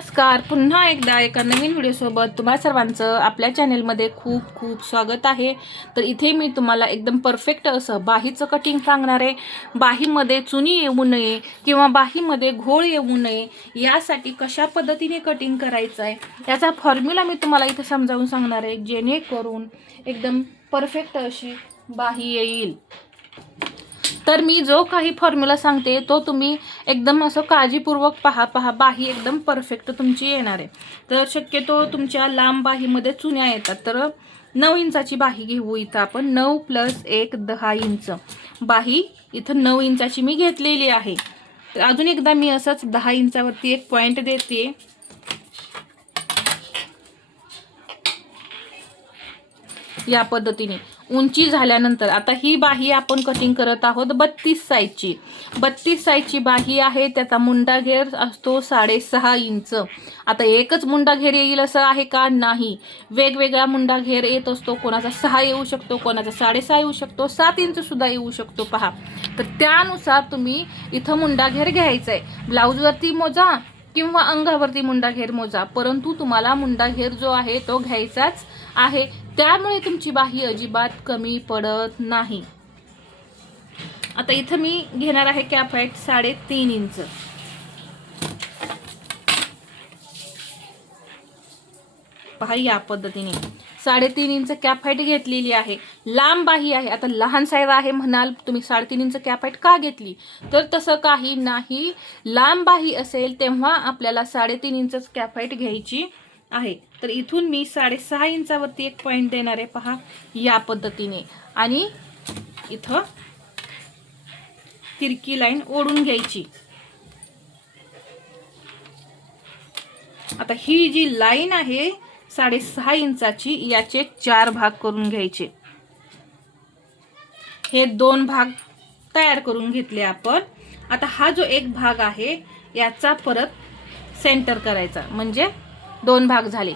नमस्कार. पुन्हा एकदा एका नवीन व्हिडिओसोबत तुम्हा सर्वांचं आपल्या चॅनेलमध्ये खूप खूप स्वागत आहे. तर इथे मी तुम्हाला एकदम परफेक्ट असं बाहीचं कटिंग सांगणार आहे. बाहीमध्ये चुनी येऊ नये किंवा बाहीमध्ये घोळ येऊ नये यासाठी कशा पद्धतीने कटिंग करायचं आहे याचा फॉर्म्युला मी तुम्हाला इथे समजावून सांगणार आहे. जेणेकरून एकदम परफेक्ट अशी बाही येईल. तर मी जो काही फॉर्म्युला सांगते तो तुम्ही एकदम असं काळजीपूर्वक पहा पहा. बाही एकदम परफेक्ट तुमची येणार आहे. तर शक्यतो तुमच्या लांब बाहीमध्ये चुन्या येतात. तर नऊ इंचाची बाही घेऊ इथं आपण. नऊ प्लस एक दहा इंच. बाही इथं नऊ इंचाची मी घेतलेली आहे. तर अजून एकदा मी असंच दहा इंचावरती एक पॉईंट देते. या पद्धतीने. उंची झाल्यानंतर आता ही बाही आपण कटिंग करत आहोत बत्तीस साईजची बत्तीस साईजची बाही आहे त्याचा मुंडा घेर असतो साडेसहा इंच. आता एकच मुंडा घेर येईल असं आहे का? नाही. वेगवेगळा मुंडा घेर येत असतो कोणाचा सहा येऊ शकतो कोणाचा साडेसहा येऊ शकतो सात इंच सुद्धा येऊ शकतो. पहा. तर त्यानुसार तुम्ही इथं मुंडा घेर घ्यायचा आहे ब्लाऊजवरती मोजा किंवा अंगावरती मुंडा घेर मोजा. परंतु तुम्हाला मुंडा घेर जो आहे तो घ्यायचाच आहे. त्यामुळे तुमची बाही अजिबात कमी पडत नाही. आता इथं मी घेणार आहे कॅप हाईट साडेतीन इंच. पहा या पद्धतीने. साडेतीन इंच कॅप हाईट घेतलेली आहे. लांब बाही आहे. आता लहान साईज आहे म्हणाल तुम्ही साडेतीन इंच कॅप हाईट का घेतली? तर तसं काही नाही. लांब बाही असेल तेव्हा आपल्याला साडेतीन इंचच कॅप हाईट घ्यायची आहे. तर इथून मी साडेसहा इंचावरती एक पॉईंट देणार आहे पहा या पद्धतीने. आणि इथं तिरकी लाईन ओढून घ्यायची. आता ही जी लाईन आहे साडेसहा इंचाची याचे चार भाग करून घ्यायचे. हे दोन भाग तयार करून घेतले आपण. आता हा जो एक भाग आहे याचा परत सेंटर करायचा. म्हणजे दोन भाग झाले.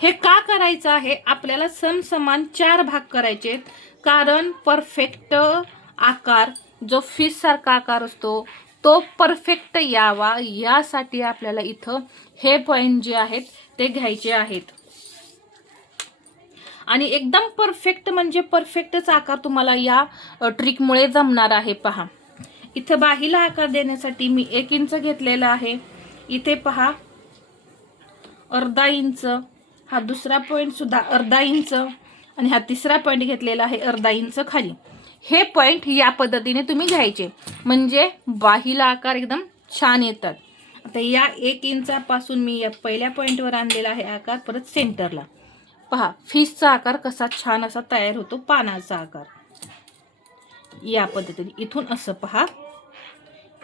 हे का करायचं आहे? आपल्याला समसमान चार भाग करायचे आहेत. कारण परफेक्ट आकार जो फिशसारखा आकार असतो तो परफेक्ट यावा यासाठी आपल्याला इथं हे पॉईंट जे आहेत ते घ्यायचे आहेत. आणि एकदम परफेक्ट म्हणजे परफेक्टच आकार तुम्हाला या ट्रिकमुळे जमणार आहे पहा. इथं बाहीला आकार देण्यासाठी मी एक इंच घेतलेला आहे. इथे पहा अर्धा इंच हा दुसरा पॉईंट सुद्धा अर्धा इंच आणि हा तिसरा पॉईंट घेतलेला आहे अर्धा इंच खाली. हे पॉईंट या पद्धतीने तुम्ही घ्यायचे. म्हणजे बाहीला आकार एकदम छान येतात. आता या एक इंचापासून मी या पहिल्या पॉईंटवर आणलेला आहे आकार परत सेंटरला पहा फिशचा आकार कसा छान असा तयार होतो पानाचा आकार. या पद्धतीने. इथून असं पहा.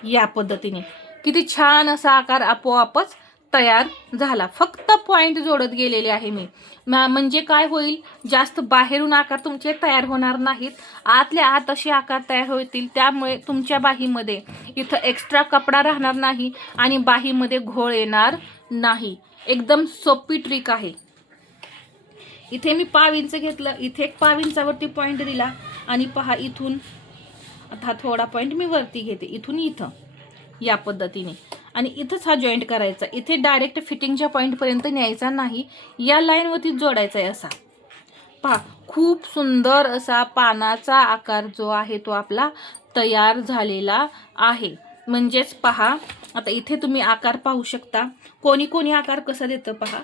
या पद्धतीने. किती छान असा आकार आपोआपच तयार झाला. फक्त पॉईंट जोडत गेलेले आहे मी. म्हणजे काय होईल? जास्त बाहेरून आकार तुमचे तयार होणार नाहीत. आतल्या आत असे आकार तयार होतील त्यामुळे तुमच्या बाहीमध्ये इथं एक्स्ट्रा कपडा राहणार नाही आणि बाहीमध्ये घोळ येणार नाही. एकदम सोपी ट्रिक आहे. इथे मी पाव इंच घेतलं. इथे एक पाव इंचावरती पॉईंट दिला. आणि पहा इथून आता हा थोडा पॉईंट मी वरती घेते. इथून इथं. या पद्धतीने. आणि इथंच हा जॉईंट करायचा. इथे डायरेक्ट फिटिंगच्या पॉईंटपर्यंत न्यायचा नाही. या लाईनवरतीच जोडायचा आहे असा. पहा खूप सुंदर असा पानाचा आकार जो आहे तो आपला तयार झालेला आहे. म्हणजेच पहा आता इथे तुम्ही आकार पाहू शकता. कोणी कोणी आकार कसा देतं पहा?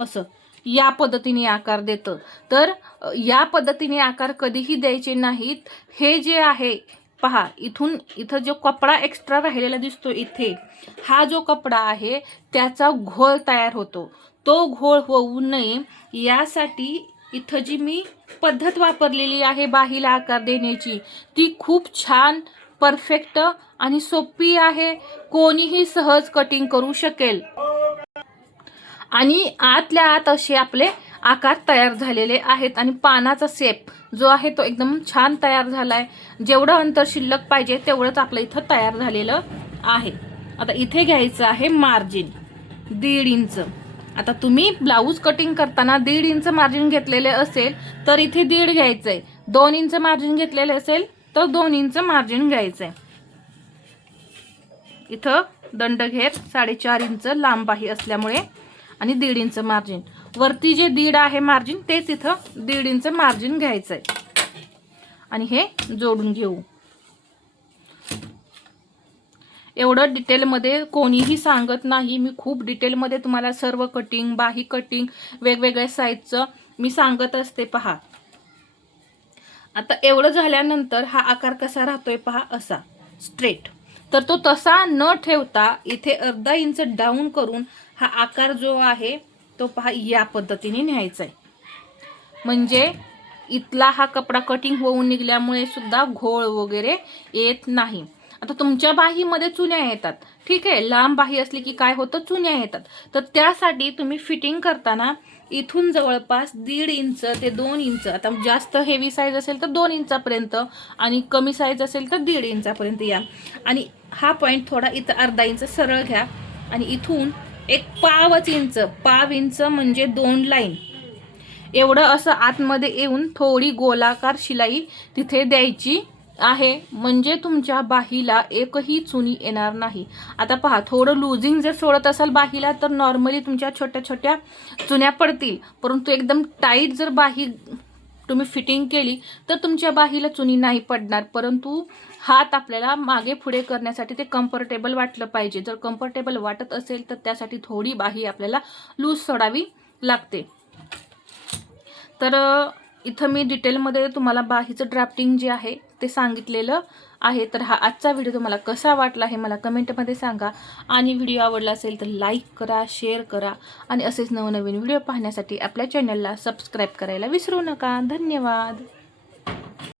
असं. या पद्धतीने आकार देतं. तर या पद्धतीने आकार कधीही द्यायचे नाहीत. हे जे आहे पहा इथून इथं जो कपडा एक्स्ट्रा राहिलेला दिसतो इथे हा जो कपडा आहे त्याचा घोळ तयार होतो. तो घोळ होऊ नये यासाठी इथं जी मी पद्धत वापरलेली आहे बाहीला आकार देण्याची ती खूप छान परफेक्ट आणि सोपी आहे. कोणीही सहज कटिंग करू शकेल. आणि आतल्या आत असे आपले आकार तयार झालेले आहेत आणि पानाचा सेप जो आहे तो एकदम छान तयार झाला आहे जेवढं अंतर शिल्लक पाहिजे तेवढंच आपलं इथं तयार झालेलं आहे. आता इथे घ्यायचं आहे मार्जिन दीड इंच. आता तुम्ही ब्लाऊज कटिंग करताना दीड इंच मार्जिन घेतलेले असेल तर इथे दीड घ्यायचं आहे दोन इंच मार्जिन घेतलेले असेल तर दोन इंच मार्जिन घ्यायचं आहे इथं दंडघेर साडेचार इंच लांब आहे असल्यामुळे आणि दीड इंच मार्जिन. वरती जे दीड आहे मार्जिन तेच इथं दीड इंच मार्जिन घ्यायचं आहे आणि हे जोडून घेऊ. एवढं डिटेलमध्ये कोणीही सांगत नाही. मी खूप डिटेलमध्ये तुम्हाला सर्व कटिंग बाही कटिंग वेगवेगळ्या साईजचं मी सांगत असते पहा. आता एवढं झाल्यानंतर हा आकार कसा राहतोय पहा असा. स्ट्रेट तर तो तसा न ठेवता इथे अर्धा इंच डाऊन करून हा आकार जो आहे तो पहा या पद्धतीने न्यायचा आहे म्हणजे इथला हा कपडा कटिंग होऊन निघल्यामुळे सुद्धा घोळ वगैरे येत नाही. आता तुमच्या बाहीमध्ये चुन्या येतात. ठीक आहे लांब बाही असली की काय होतं चुन्या येतात. तर त्यासाठी तुम्ही फिटिंग करताना इथून जवळपास दीड इंच ते दोन इंच आता जास्त हेवी साईज असेल तर दोन इंचापर्यंत आणि कमी साईज असेल तर दीड इंचापर्यंत या. आणि हा पॉईंट थोडा इथं अर्धा इंच सरळ घ्या आणि इथून एक पावच इंच पाव इंच म्हणजे दोन लाईन. एवढं असं आतमध्ये येऊन थोडी गोलाकार शिलाई तिथे द्यायची आहे. म्हणजे तुमच्या बाहीला एकही चुनी येणार नाही. आता पहा थोडं लुझिंग जर सोडत असाल बाहीला तर नॉर्मली तुमच्या छोट्या छोट्या चुन्या पडतील. परंतु एकदम टाईट जर बाही तुम्ही फिटिंग केली तर तुमच्या बाहीला चुनी नाही पडणार. परंतु हात आपल्याला मागे पुढे करण्यासाठी ते कम्फर्टेबल वाटलं पाहिजे. जर कम्फर्टेबल वाटत असेल तर त्यासाठी थोडी बाही आपल्याला लूज सोडावी लागते. तर इथं मी डिटेलमध्ये तुम्हाला बाहीचं ड्राफ्टिंग जे आहे ते सांगितलेलं आहे. तर हा आजचा व्हिडिओ तुम्हाला कसा वाटला हे मला कमेंटमध्ये सांगा. आणि व्हिडिओ आवडला असेल तर लाईक करा शेअर करा. आणि असेच नवनवीन व्हिडिओ पाहण्यासाठी आपल्या चॅनलला सबस्क्राईब करायला विसरू नका. धन्यवाद.